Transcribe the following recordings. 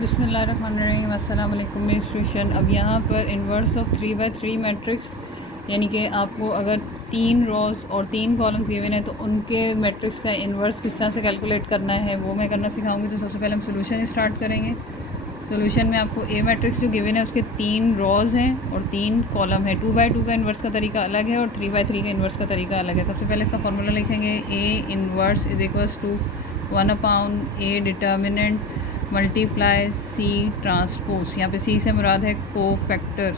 बिस्मिल्लाहिर्रहमानिर्रहीम, अस्सलाम वालेकुम मेरी स्टूडेंट। अब यहाँ पर इन्वर्स ऑफ 3/3 मैट्रिक्स, यानी कि आपको अगर 3 रोज़ और 3 कॉलम्स गिवन है तो उनके मैट्रिक्स का इन्वर्स किस तरह से कैलकुलेट करना है वो मैं करना सिखाऊंगी। तो सबसे पहले हम सोल्यूशन स्टार्ट करेंगे। सोल्यूशन में आपको ए मैट्रिक्स जो गिवन है उसके 3 रोज़ हैं और 3 कॉलम है। 2/2 का इन्वर्स का तरीका अलग है और 3/3 का इन्वर्स का तरीका अलग है। सबसे पहले इसका फार्मूला लिखेंगे, A inverse is equals to 1/a determinant multiply C transpose. यहाँ पे सी से मुराद है कोफैक्टर।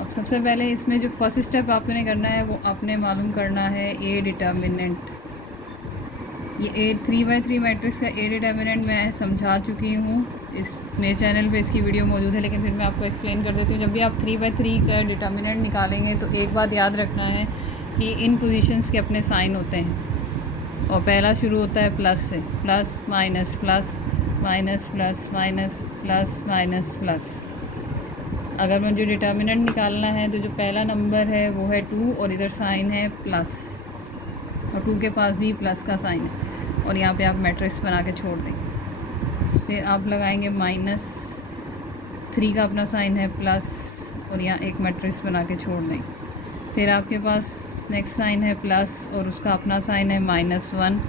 अब सबसे पहले इसमें जो फर्स्ट स्टेप आपने करना है वो आपने मालूम करना है ए डिटर्मिनेंट। ये 3/3 मैट्रिक्स का ए डिटर्मिनेंट मैं समझा चुकी हूँ, इस मेरे चैनल पे इसकी वीडियो मौजूद है, लेकिन फिर मैं आपको एक्सप्लेन कर देती हूँ। जब भी आप 3/3 का डिटर्मिनेंट निकालेंगे तो एक बात याद रखना है कि इन पोजीशंस के अपने साइन होते हैं और पहला शुरू होता है प्लस से, plus minus plus minus plus minus plus minus plus. अगर मुझे डिटर्मिनेंट निकालना है तो जो पहला नंबर है वो है 2 और इधर साइन है प्लस और 2 के पास भी प्लस का साइन है और यहाँ पे आप मैट्रिक्स बना के छोड़ देंगे। फिर आप लगाएंगे -3 का अपना साइन है प्लस और यहाँ एक मैट्रिक्स बना के छोड़ देंगे। फिर आपके पास नेक्स्ट साइन है प्लस और उसका अपना साइन है -1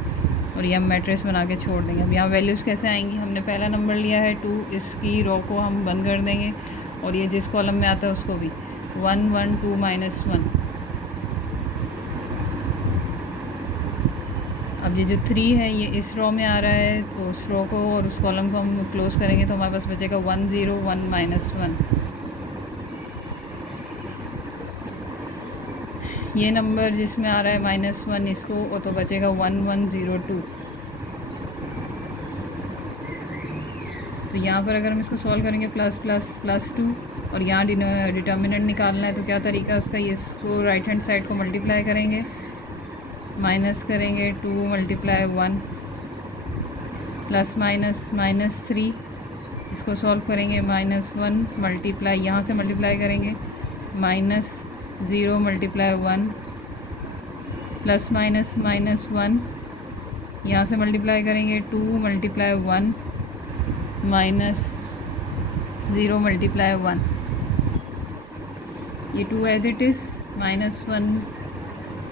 और ये हम मैट्रिक्स बना के छोड़ देंगे। अब यहाँ वैल्यूज़ कैसे आएंगी, हमने पहला नंबर लिया है 2, इसकी रो को हम बंद कर देंगे और ये जिस कॉलम में आता है उसको भी 1 1 2 -1। अब ये जो 3 है ये इस रो में आ रहा है तो उस रो को और उस कॉलम को हम क्लोज़ करेंगे तो हमारे पास बचेगा 1 0 1 -1। ये नंबर जिसमें आ रहा है -1 इसको और तो बचेगा 1 1 0 2। तो यहाँ पर अगर हम इसको सॉल्व करेंगे प्लस प्लस प्लस 2 और यहाँ डिटर्मिनेंट निकालना है तो क्या तरीका है उसका, ये इसको राइट हैंड साइड को मल्टीप्लाई करेंगे, माइनस करेंगे 2 × 1 प्लस माइनस -3, इसको सॉल्व करेंगे -1 मल्टीप्लाई यहाँ से मल्टीप्लाई करेंगे -0 × 1 प्लस माइनस -1 यहाँ से मल्टीप्लाई करेंगे 2 × 1 -0 × 1। ये 2 एज इट इज़ -1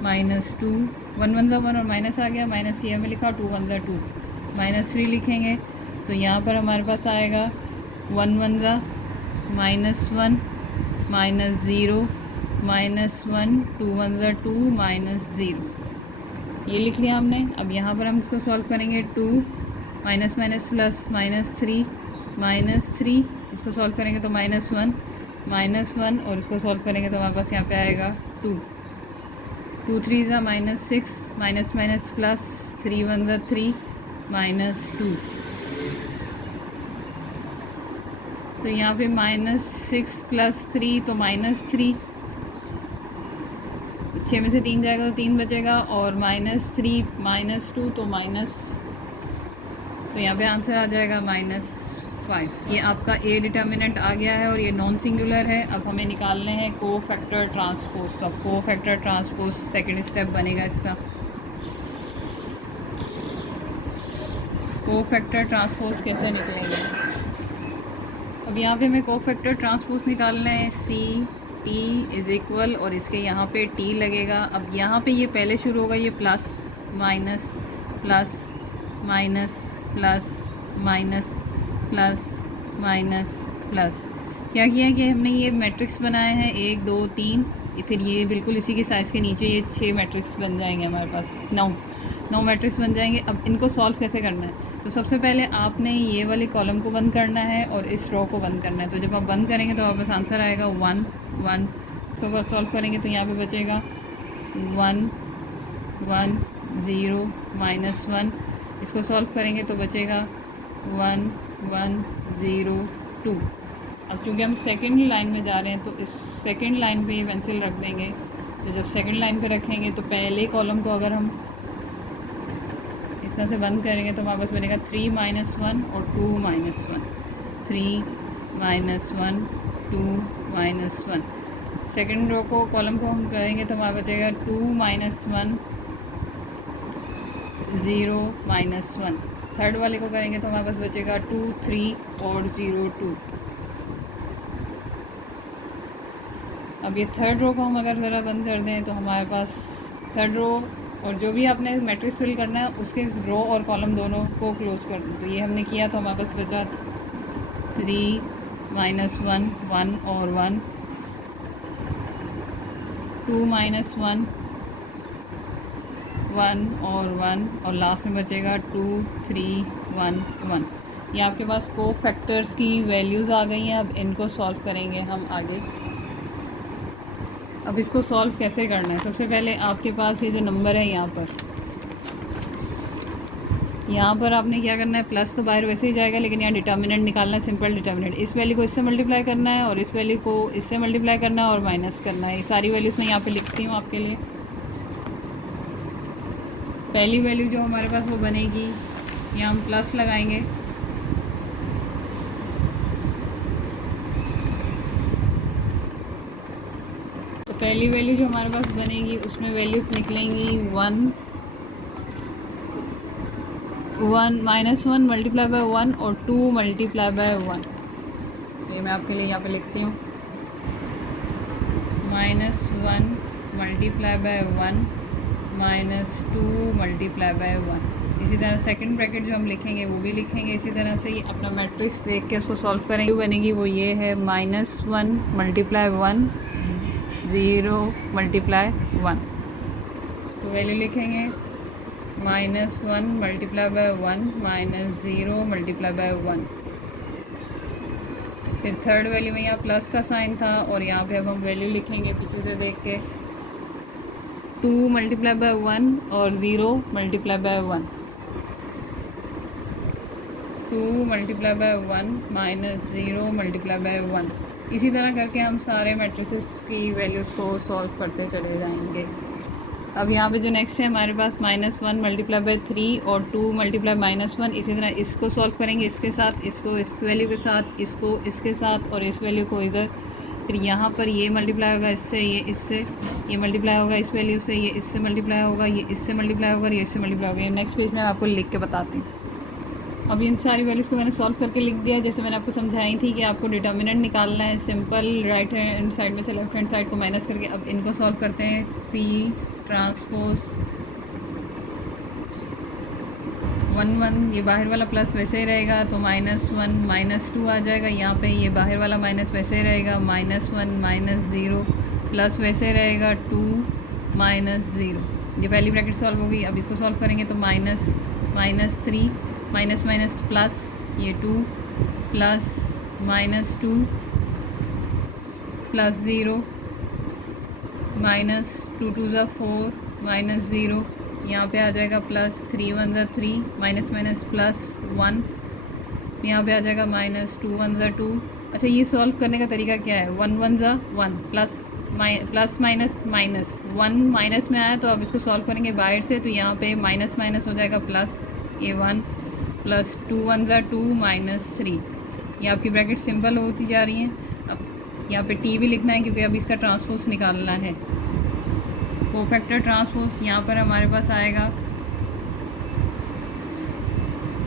-2 1 1 1 और माइनस आ गया, माइनस ये हमें लिखा 2 1 2 -3 लिखेंगे तो यहाँ पर हमारे पास आएगा 1 1 -1 -0 -1 2 1 2 -0, ये लिख लिया हमने। अब यहाँ पर हम इसको सॉल्व करेंगे 2 माइनस माइनस प्लस -3 -3, इसको सॉल्व करेंगे तो -1 और इसको सॉल्व करेंगे तो हमारे पास यहाँ पे आएगा 2 2 3 -6 माइनस माइनस प्लस 3 1 3 -2। तो यहाँ पे -6 + 3 तो -3, 6 में से 3 जाएगा तो 3 बचेगा और -3 -2 तो तो यहाँ पे आंसर आ जाएगा -5। ये आपका ए डिटर्मिनेंट आ गया है और ये नॉन सिंगुलर है। अब हमें निकालने हैं कोफैक्टर ट्रांसपोज। तो अब कोफैक्टर ट्रांसपोज सेकंड स्टेप बनेगा इसका। कोफैक्टर ट्रांसपोज कैसे निकलेंगे, अब यहाँ पे हमें कोफैक्टर ट्रांसपोज निकालना है। सी टी इज़ इक्वल और इसके यहाँ पे टी लगेगा। अब यहाँ पे ये पहले शुरू होगा, ये plus minus plus minus plus minus plus minus plus. क्या किया कि हमने ये मैट्रिक्स बनाए हैं 1 2 3, फिर ये बिल्कुल इसी के साइज़ के नीचे ये 6 मैट्रिक्स बन जाएंगे, हमारे पास 9 मैट्रिक्स बन जाएंगे। अब इनको सॉल्व कैसे करना है, तो सबसे पहले आपने ये वाली कॉलम को बंद करना है और इस रो को बंद करना है। तो जब आप बंद करेंगे तो आपके पास आंसर आएगा 1 1। इसको बाद सॉल्व करेंगे तो यहाँ पे बचेगा 1 1 0 -1, इसको सॉल्व करेंगे तो बचेगा 1 1 0 2। अब चूँकि हम सेकंड लाइन में जा रहे हैं तो इस सेकंड लाइन पे ये पेंसिल रख देंगे। तो जब सेकंड लाइन पे रखेंगे तो पहले कॉलम को अगर हम इस तरह से बंद करेंगे तो हमारे पास बनेगा 3 -1 और 2 -1, 3 -1 2 -1। सेकंड रो को कॉलम को हम करेंगे तो हमारा बचेगा 2 -1 0 -1। थर्ड वाले को करेंगे तो हमारे पास बचेगा 2 3 और 0 2। अब ये थर्ड रो को हम अगर ज़रा बंद कर दें तो हमारे पास थर्ड रो और जो भी आपने मैट्रिक्स फिल करना है उसके रो और कॉलम दोनों को क्लोज कर दें। तो ये हमने किया तो हमारे पास बचा 3 -1 1 और 1, 2 -1 1 और 1 और लास्ट में बचेगा 2 3 1 1। ये आपके पास को फैक्टर्स की वैल्यूज़ आ गई हैं। अब इनको सॉल्व करेंगे हम आगे। अब इसको सॉल्व कैसे करना है, सबसे पहले आपके पास ये जो नंबर है यहाँ पर आपने क्या करना है, प्लस तो बाहर वैसे ही जाएगा लेकिन यहाँ डिटर्मिनेंट निकालना है, सिंपल डिटर्मिनेंट। इस वैल्यू को इससे मल्टीप्लाई करना है और इस वैल्यू को इससे मल्टीप्लाई करना है और माइनस करना है। ये सारी वैल्यूज़ मैं यहाँ पे लिखती हूँ आपके लिए। पहली वैल्यू जो हमारे पास वो बनेगी, यहाँ हम प्लस लगाएंगे, तो पहली वैल्यू जो हमारे पास बनेगी उसमें वैल्यूज़ निकलेंगी 1 -1 मल्टीप्लाई बाय 1 और 2 मल्टीप्लाई बाय 1। ये मैं आपके लिए यहाँ पे लिखती हूँ, -1 मल्टीप्लाई बाय 1 -2 मल्टीप्लाई बाय 1। इसी तरह सेकंड ब्रैकेट जो हम लिखेंगे वो भी लिखेंगे इसी तरह से ही। अपना मैट्रिक्स देख के उसको सॉल्व करेंगे, बनेगी वो ये है -1 मल्टीप्लाई 1 0 मल्टीप्लाई 1। तो वैल्यू लिखेंगे -1 मल्टीप्लाई बाय 1 -0 मल्टीप्लाई बाय 1। फिर थर्ड वैल्यू में यहाँ प्लस का साइन था और यहाँ पे अब हम वैल्यू लिखेंगे पीछे से देख के, 2 मल्टीप्लाई बाय 1 और 0 multiply by 1। 2 multiply by 1 -0 multiply by 1। इसी तरह करके हम सारे मैट्रिसेस की वैल्यूज़ को सॉल्व करते चले जाएंगे। अब यहाँ पे जो नेक्स्ट है हमारे पास -1 मल्टीप्लाई बाय 3 और 2 मल्टीप्लाई -1। इसी तरह इसको सॉल्व करेंगे इसके साथ, इसको इस वैल्यू के साथ, इसको इसके साथ और इस वैल्यू को इधर। फिर यहाँ पर ये मल्टीप्लाई होगा इससे, ये इससे, ये मल्टीप्लाई होगा इस वैल्यू से, ये इससे मल्टीप्लाई होगा, ये इससे मल्टीप्लाई होगा और ये इससे मल्टीप्लाई होगा। ये नेक्स्ट पेज में मैं आपको लिख के बताती हूँ। अब इन सारी वैल्यूज़ को मैंने सॉल्व करके लिख दिया, जैसे मैंने आपको समझाई थी कि आपको डिटर्मिनेंट निकालना है सिंपल, राइट हैंड साइड में से लेफ्ट हैंड साइड को माइनस करके। अब इनको सॉल्व करते हैं। C ट्रांसपोज 1 1, ये बाहर वाला प्लस वैसे ही रहेगा तो -1 -2 आ जाएगा। यहाँ पे ये बाहर वाला माइनस वैसे ही रहेगा, -1 -0 प्लस वैसे रहेगा 2 -0। ये पहली ब्रैकेट सॉल्व होगी। अब इसको सॉल्व करेंगे तो -3 माइनस प्लस ये 2 प्लस -2 प्लस 0 -2 2 ज़ा 4 -0। यहाँ पे आ जाएगा प्लस 3 1 ज़ा 3 माइनस प्लस 1। यहाँ पे आ जाएगा -2 1 ज़ा 2। अच्छा, ये सॉल्व करने का तरीका क्या है, 1 1 ज़ा 1 प्लस माइनस 1 माइनस में आया तो अब इसको सॉल्व करेंगे बाहर से, तो यहाँ पे माइनस हो जाएगा प्लस ये 1 प्लस 2 1 ज़ा 2 -3। ये आपकी ब्रैकेट सिंपल होती जा रही हैं। अब यहाँ पे टी भी लिखना है क्योंकि अब इसका ट्रांसपोज निकालना है, कोफैक्टर ट्रांसपोज। यहाँ पर हमारे पास आएगा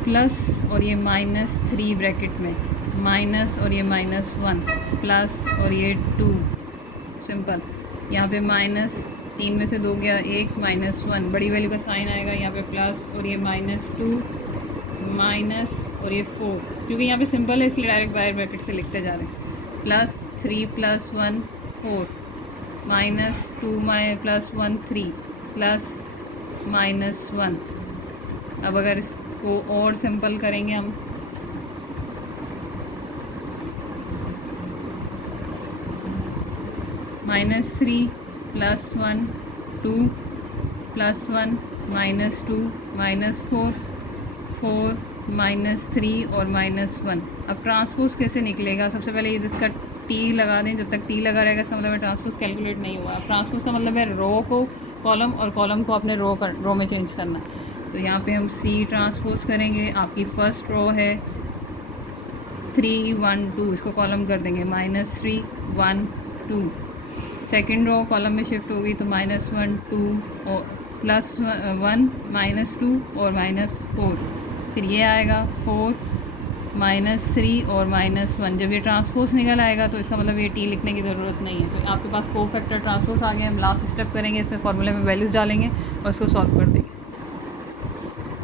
प्लस और ये -3 ब्रैकेट में, माइनस और ये -1 प्लस और ये 2 सिंपल। यहाँ पे -3 में से 2 गया 1 -1, बड़ी वैल्यू का साइन आएगा यहाँ पे प्लस और ये -2 माइनस और ये 4, क्योंकि यहाँ पे सिंपल है इसलिए डायरेक्ट बाहर ब्रैकेट से लिखते जा रहे हैं। Plus 3 + 1 4 -2 + 1 3 plus -1। अब अगर इसको और सिंपल करेंगे हम, -3 + 1 2 + 1 -2 -4 4 -3 और -1। अब ट्रांसपोज कैसे निकलेगा, सबसे पहले ये इसका टी लगा दें। जब तक टी लगा रहेगा इसका मतलब है ट्रांसपोज कैलकुलेट नहीं हुआ। ट्रांसपोज का मतलब है रो को कॉलम और कॉलम को अपने रो में चेंज करना। तो यहाँ पे हम C ट्रांसपोज करेंगे। आपकी फर्स्ट रो है 3 1 2, इसको कॉलम कर देंगे -3 1 2। सेकेंड रो कॉलम में शिफ्ट होगी तो -1 2 और +1 -2 और -4। फिर ये आएगा 4 -3 और -1। जब ये ट्रांसपोज निकल आएगा तो इसका मतलब ये टी लिखने की ज़रूरत नहीं है। तो आपके पास कोफैक्टर ट्रांसपोज आ गए। हम लास्ट स्टेप करेंगे, इसमें फार्मूले में वैल्यूज़ डालेंगे और इसको सॉल्व कर देंगे।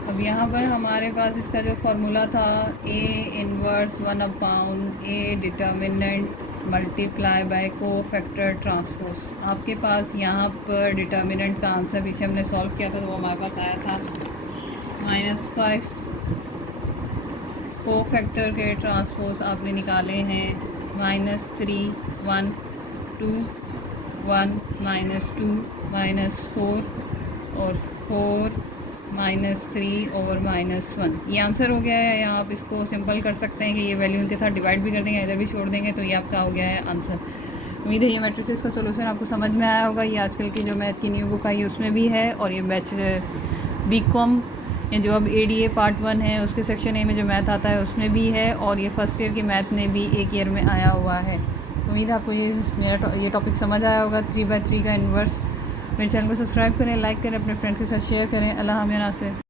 अब यहाँ पर हमारे पास इसका जो फार्मूला था A inverse 1/A determinant multiply by cofactor transpose. आपके पास यहाँ पर डिटर्मिनेंट का आंसर पीछे हमने सॉल्व किया था तो वो हमारे पास आया था -5। कोफैक्टर के ट्रांसपोज आपने निकाले हैं -3 1 2 1 -2 -4 और 4 -3 और -1। ये आंसर हो गया है। यहाँ आप इसको सिंपल कर सकते हैं कि ये वैल्यू उनके साथ डिवाइड भी कर देंगे, इधर भी छोड़ देंगे, तो ये आपका हो गया है आंसर। उम्मीद है ये मैट्रिसेस का सोल्यूशन आपको समझ में आया होगा। ये आजकल की जो मैथ की न्यू बुक आई है उसमें भी है, और ये बैचलर BCom जो अब ADA पार्ट 1 है उसके सेक्शन A में जो मैथ आता है उसमें भी है, और ये फर्स्ट ईयर की मैथ में भी एक ईयर में आया हुआ है। उम्मीद है आपको ये टॉपिक समझ आया होगा। 3/3 का इन्वर्स। मेरे चैनल को सब्सक्राइब करें, लाइक करें, अपने फ्रेंड्स के साथ शेयर करें। अल्लाह हामिया नासिर।